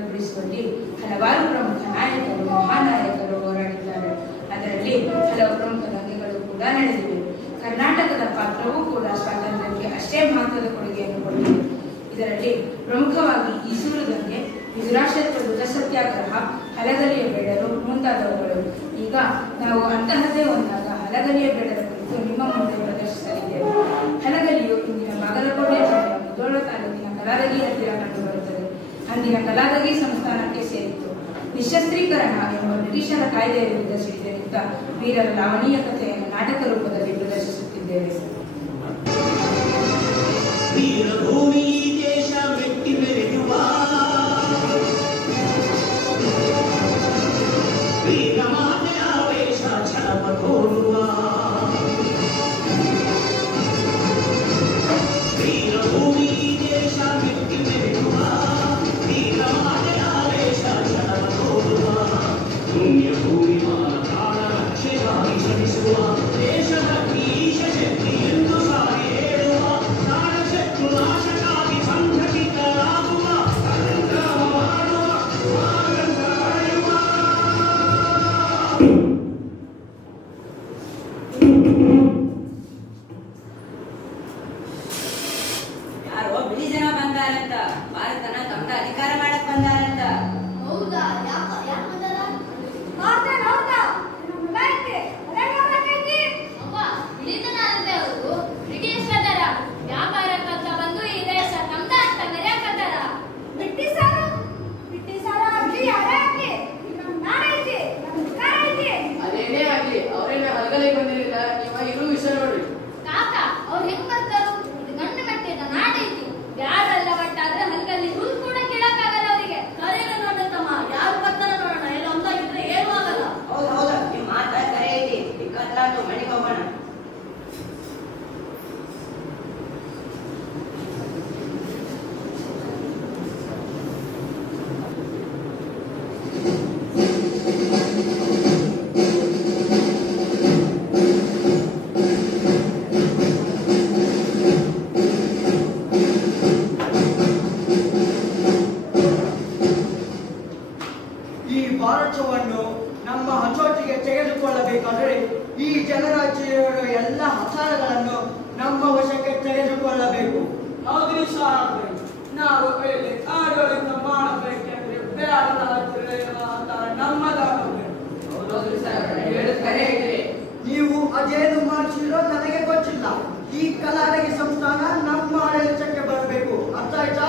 ಬಿಡಿಸುವಲ್ಲಿ ಹಲವಾರು ಪ್ರಮುಖ ನಾಯಕರು ಮಹಾನಾಯಕರು ಹೋರಾಡಿದ್ದಾರೆ. ಅದರಲ್ಲಿ ಹಲವು ಪ್ರಮುಖ ದಂಗೆಗಳು ಕೂಡ ನಡೆದಿವೆ. ಕರ್ನಾಟಕದ ಪಾತ್ರವೂ ಕೂಡ ಸ್ವಾತಂತ್ರ್ಯಕ್ಕೆ ಅಷ್ಟೇ ಮಹತ್ವದ ಕೊಡುಗೆಯನ್ನು ಕೊಟ್ಟಿದೆ. ಇದರಲ್ಲಿ ಪ್ರಮುಖವಾಗಿ ಈಸೂರು ದಂಗೆ, ಮಿಜುರಾಶ್ವತ್ಥ ಸತ್ಯಾಗ್ರಹ, ಹಲಗಲಿಯ ಬೇಡರು ಮುಂತಾದವುಗಳು. ಈಗ ನಾವು ಅಂತಹದ್ದೇ ಒಂದಾದ ಹಲಗಲಿಯ ಬೇಡರ ಕುರಿತು ನಿಮ್ಮ ಮುಂದೆ ಪ್ರದರ್ಶಿಸಲಿದ್ದೇವೆ. ಹಲಗಲಿಯು ಇಂದಿನ ಬಾಗಲಕೋಟೆ ಜಿಲ್ಲೆಯ ಮುಧೋಳ ತಾಲೂಕಿನ ಕಲಾದಗಿ ಹತ್ತಿರ ಕಂಡುಬರುತ್ತದೆ. ಅಂದಿನ ಕಲಾದಗಿ ಸಂಸ್ಥಾನಕ್ಕೆ ಸೇರಿತ್ತು. ನಿಶಸ್ತ್ರೀಕರಣ ಎಂಬ ಬ್ರಿಟಿಷರ ಕಾಯ್ದೆಯ ವಿರುದ್ಧ ಸಿಡಿದೆದ್ದ ವೀರರ ಲಾವಣೀಯ ಕಥೆಯನ್ನು ನಾಟಕ ರೂಪದಲ್ಲಿ ಪ್ರದರ್ಶಿಸುತ್ತಿದ್ದೇವೆ. ನಮ್ಮ ಹತೋಟಿಗೆ ತೆಗೆದುಕೊಳ್ಳಬೇಕಾದರೆ ಈ ಜನರ ಎಲ್ಲ ಹತಾರಗಳನ್ನು ನಮ್ಮ ವಶಕ್ಕೆ ತೆಗೆದುಕೊಳ್ಳಬೇಕು. ಹೌದು ಸಾಹೇಬ್ರೆ, ನಾವು ಆಡಳಿತ ಮಾಡಬೇಕೆಂದ್ರೆ ಬೇಡದ ನಮ್ಮದಾಗಬೇಕು. ನೀವು ಅದೇನು ಮಾಡಿಸಿರೋ ನನಗೆ ಗೊತ್ತಿಲ್ಲ. ಈ ಕಲಾದಗಿ ಸಂಸ್ಥಾನ ನಮ್ಮ ಆಡಳಿತಕ್ಕೆ ಬರಬೇಕು. ಅರ್ಥ ಆಯ್ತಾ?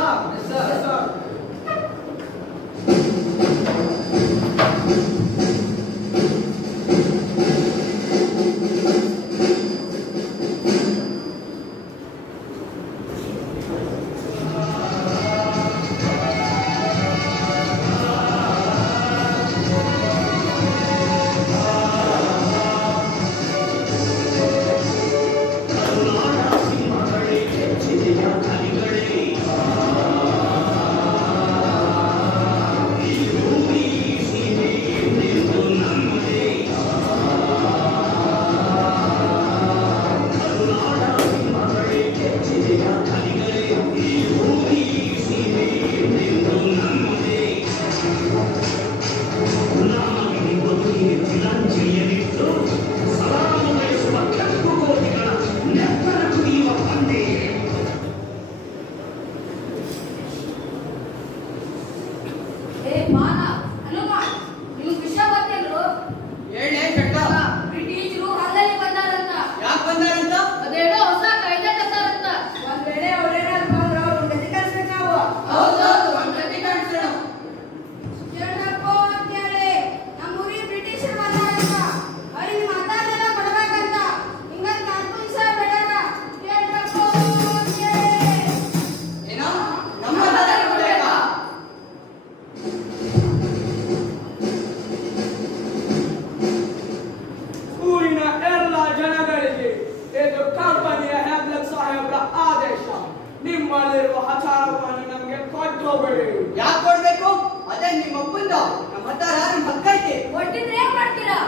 ನಿಮ್ಮಲ್ಲಿರುವ ಹತಾರವನ್ನು ನಮಗೆ ಕೊಟ್ಟೋಬೇಡಿ. ಯಾಕೆ ಕೊಡ್ಬೇಕು? ಅದೇ ನಿಮ್ಮ ಒಪ್ಪಂದ. ನಮ್ಮ ಹತಾರ ನಿಮ್ಮ ಹಕ್ಕೈತೆ. ಕೊಟ್ಟಿದ್ರೆ ಏನ್ ಮಾಡ್ತೀರಾ?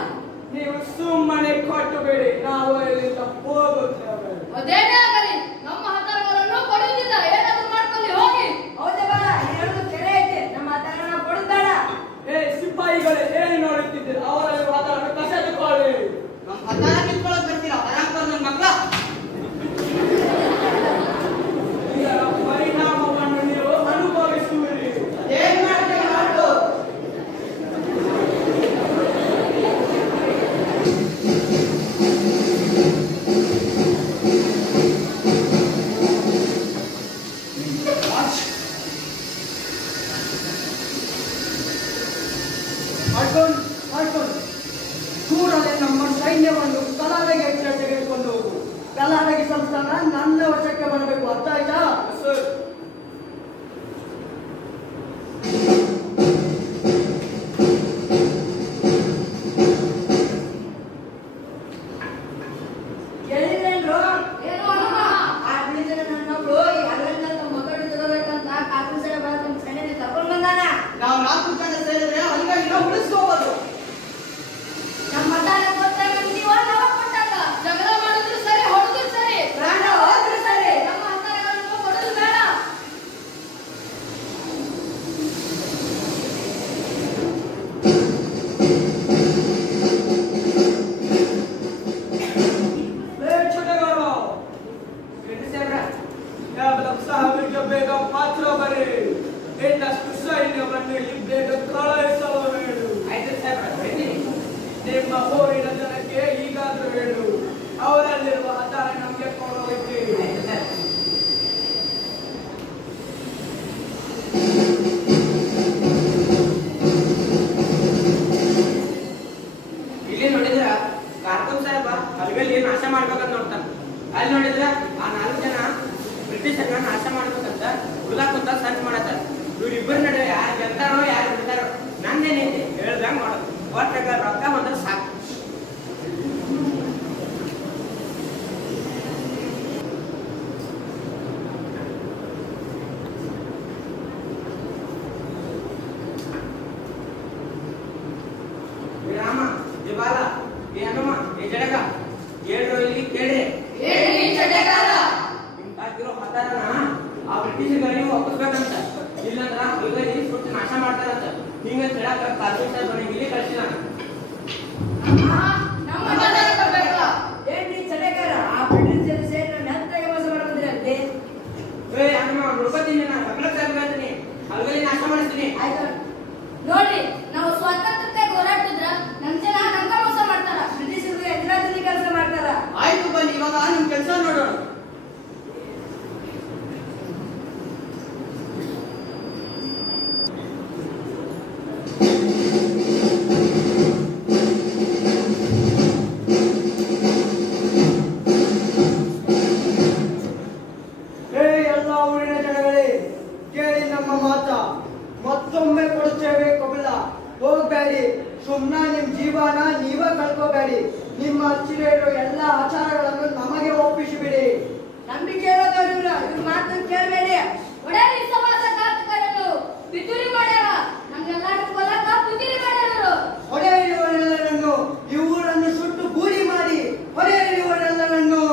ನೀವು ಸುಮ್ಮನೆ ಕೊಟ್ಟಬೇಡಿ, ನಾವು ಇಲ್ಲಿಂದ ಹೋಗುತ್ತೇವೆ. ಅದೇನೇ ಆಗಲಿ, ನಮ್ಮ ಹತಾರಗಳನ್ನು ಕೊಡುವುದಿಲ್ಲ. ಏನಾದ್ರೂ ಮಾಡ್ಕೊಳ್ಳಿ, ಹೋಗಿ. ಹೌದಾ? ಹೇಳೋದು ಸರಿ ಐತೆ. ನಮ್ಮ ಹತಾರನ ಮಾಡ್ಕೊಂಡು ಕೂಡಲೇ ನಮ್ಮ ಸೈನ್ಯವನ್ನು ಕಲಾಲಗೆ ತೆಗೆದುಕೊಂಡು ಹೋಗು. ಕಲಾಲಗೆ ಸಂಸ್ಥಾನ ನನ್ನ ವಶಕ್ಕೆ ಬರಬೇಕು. ಅರ್ಥ ಆಯ್ತಾ? ನಾವು 4 ಜನ ಸೇರಿದ್ರೆ ಅಲ್ಲಿಗೆ ಉಳಿಸ್ಕೋಬಹುದು. ನಮ್ಮ ಮತಾನ ಕೊಟ್ಟಾಗ ನೀವು ನಾವು ಕೊಟ್ಟಾಗ ಜಗಳ ಮಾಡಿದ್ರು ಸರಿ, ಹೊಡೆದ್ರು ಸರಿ, ಪ್ರಾಣ ಹೋದ್ರು ಸರಿ, ನಮ್ಮ ಹತ್ತಾರಗಳನ್ನು ಕೊಡೋದು ಬೇಡ. ಸಾಹೇಬರಿಗೆ ಬೇಗ ಪಾತ್ರ ಬರೀ, ಇನ್ನಷ್ಟು ಸೈನ್ಯವನ್ನು ಬೇಗ ಕಳುಹಿಸಲು ಹೇಳು. ಆಯ್ತು ಸಾಹೇಬ್ರೆ, ನಿಮ್ಮ ಊರಿನ ಜನಕ್ಕೆ ಈಗಾದ್ರೂ ಹೇಳು, ಅವರಲ್ಲಿರುವ ಹತಾರ ನಮಗೆ ಕೊಡೋದಕ್ಕೆ. ಇಲ್ಲಿ ನೋಡಿದ್ರ ಕಾರ್ಕಮ್ ಸಾಹೇಬ ಹಲಗಲ್ಲಿ ನಾಶ ಮಾಡ್ಬೇಕಂತ ನೋಡ್ತಾನೆ. ಅಲ್ಲಿ ನೋಡಿದ್ರ ಆ 4 ಜನ ಬ್ರಿಟಿಷರ್ನ ನಾಶ ಮಾಡ್ಬೇಕಂತ ಹುಡುಗಾಕಂತ ಸರ್ಚ್ ಮಾಡತ್ತಾರ. ಇವ್ರಿಬ್ಬರ ನಡುವೆ ಯಾರು ಗೆಲ್ತಾರೋ ಯಾರು ಬಿಡ್ತಾರೋ ನಂದೇನೈತಿ ಹೇಳ್ದಂಗ ಮಾಡೋದು. ಒಟ್ಟಾಗ ರೊಕ್ಕ ಬಂದ್ರೆ ಸಾಕು. ರಾಮ ಏ ಬಾಲ ಏ ಹನುಮ ಏ ಜಡಗ ಹೇಳ್ರು ಇಲ್ಲಿ ಕೇಳಿ. ನಿಮ್ಗಾಗಿರೋ ಹತಾರನ ಆ ಬ್ರಿಟಿಷರ್ಗಳಿಗೆ ಒಪ್ಪಿಸ್ಬೇಕಂತ, ಇಲ್ಲಂದ್ರ ಹುಡುಗರಿ ಸುಟ್ಟು ನಾಶ ಮಾಡ್ತಾರಂತ. ಹಿಂಗ ಹೇಳಕ ಕಾರ್ಮಿಕ ಸಾಹೇಬನಿಗೆ ಇಲ್ಲಿ ಕಳ್ಸಿದ. ನಮ್ಮ ಮತಾನ ಕೊಡ್ಬೇಕು. ಏನ್ರಿ ಚಟಗಾರ, ಆ ಬ್ರಿಟಿಷ್ ಸೇರಿ ಮೆತ್ತಗೆ ಮೋಸ ಮಾಡ್ಕೊಂಡ್ರಿ. ಏ ಹನುಮ ಹುಡ್ಕೋತೀನಿ, ನಾನು ರಮಣ ಸಾಹೇಬ್ ಹೇಳ್ತೀನಿ, ಹಲಗಲ್ಲಿ ನಾಶ ಮಾಡಿಸ್ತೀನಿ. ಆಯ್ತು ನೋಡ್ರಿ, ನಾವು ಸ್ವಾತಂತ್ರ್ಯಕ್ಕೆ ಹೋರಾಡ್ತಿದ್ರ ನಮ್ ಜನ ನಮ್ಗ ಮೋಸ ಮಾಡ್ತಾರ. ಬ್ರಿಟಿಷರು ಎದುರಾದಲ್ಲಿ ಕೆಲಸ ಮಾಡ್ತಾರ. ಆಯ್ತು ಬನ್ನಿ, ಇವಾಗ ನಿಮ್ ಕೆಲಸ ನೋಡೋಣ. ಎಲ್ಲ ಊರಿನ ಜನಗಳೇ ಕೇಳಿ ನಮ್ಮ ಮಾತ. ಮತ್ತೊಮ್ಮೆ ಕೊಡುತ್ತೇವೆ ಕಬಿಲ. ಹೋಗ್ಬೇಡಿ, ಸುಮ್ನ ನಿಮ್ ಜೀವನ ನೀವೇ ಕಳ್ಕೋಬೇಡಿ. ನಿಮ್ಮ ಹಚ್ಚಿರೋ ಎಲ್ಲ ಆಚಾರಗಳನ್ನು ನಮಗೆ ಒಪ್ಪಿಸಿಬಿಡಿ. ನಂಬಿಕೆ ಇರೋದವ್ರು ಇವ್ರ ಮಾತು ಕೇಳಬೇಡಿ. ಒಡನೆ ಸಮಾಜಘಾತಕರನ್ನು ಪಿತೂರಿ ಮಾಡ್ಯಾರ. ನಮ್ಗೆಲ್ಲಾರು ಕೊಲ್ಲಕ ಪಿತೂರಿ ಮಾಡ್ಯಾರ. ಹೊಡೆಯುವವರೆಲ್ಲರನ್ನು ಇವುಗಳನ್ನು ಸುಟ್ಟು ಬೂದಿ ಮಾಡಿ ಹೊಡೆಯುವವರೆಲ್ಲರನ್ನು.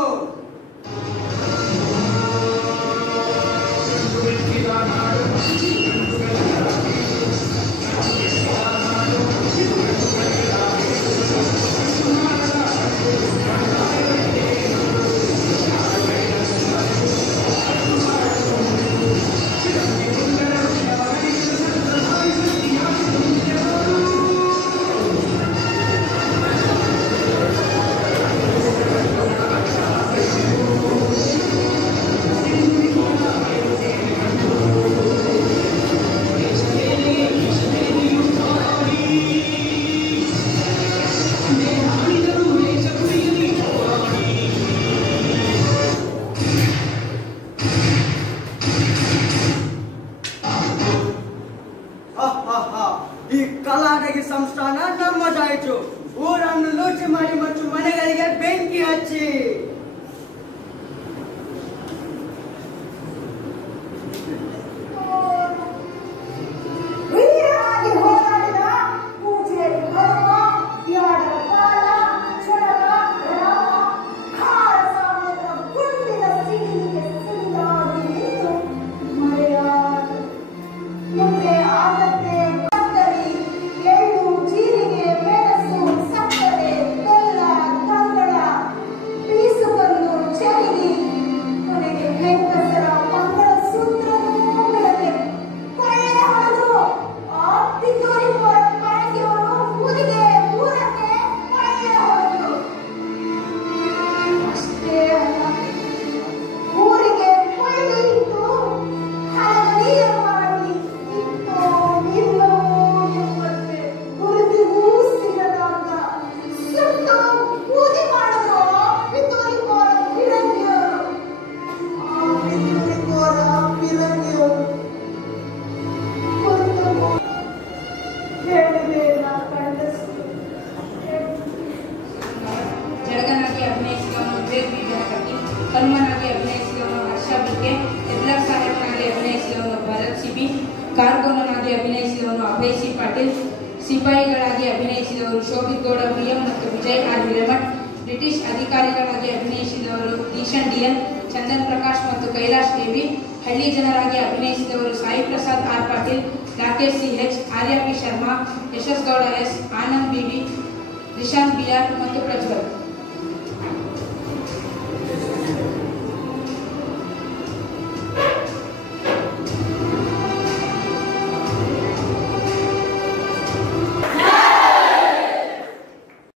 ಈ ಕಲಾನಗಿ ಸಂಸ್ಥಾನ ನಮ್ಮದಾಯಿತು. ಊರನ್ನು ಲೂಟಿ ಮಾಡಿ ಮತ್ತು ಮನೆಗಳಿಗೆ ಬೆಂಕಿ ಹಚ್ಚಿ Please ಅಭಯ್ ಸಿ ಪಾಟೀಲ್. ಸಿಪಾಯಿಗಳಾಗಿ ಅಭಿನಯಿಸಿದವರು ಶೋಭಿತ್ ಗೌಡ ವಿಎಂ ಮತ್ತು ವಿಜಯ್ ಆರ್ ಹಿರೇಮಠ್. ಬ್ರಿಟಿಷ್ ಅಧಿಕಾರಿಗಳಾಗಿ ಅಭಿನಯಿಸಿದವರು ದೀಶನ್ ಡಿಎನ್, ಚಂದನ್ ಪ್ರಕಾಶ್ ಮತ್ತು ಕೈಲಾಶ್ ದೇವಿ. ಹಳ್ಳಿ ಜನರಾಗಿ ಅಭಿನಯಿಸಿದವರು Sai Prasad R Patil, Rakesh C H, Arya P Sharma, Yashas Gowda S, Anand B V, Rishanth B R ಮತ್ತು ಪ್ರಜ್ವಲ್.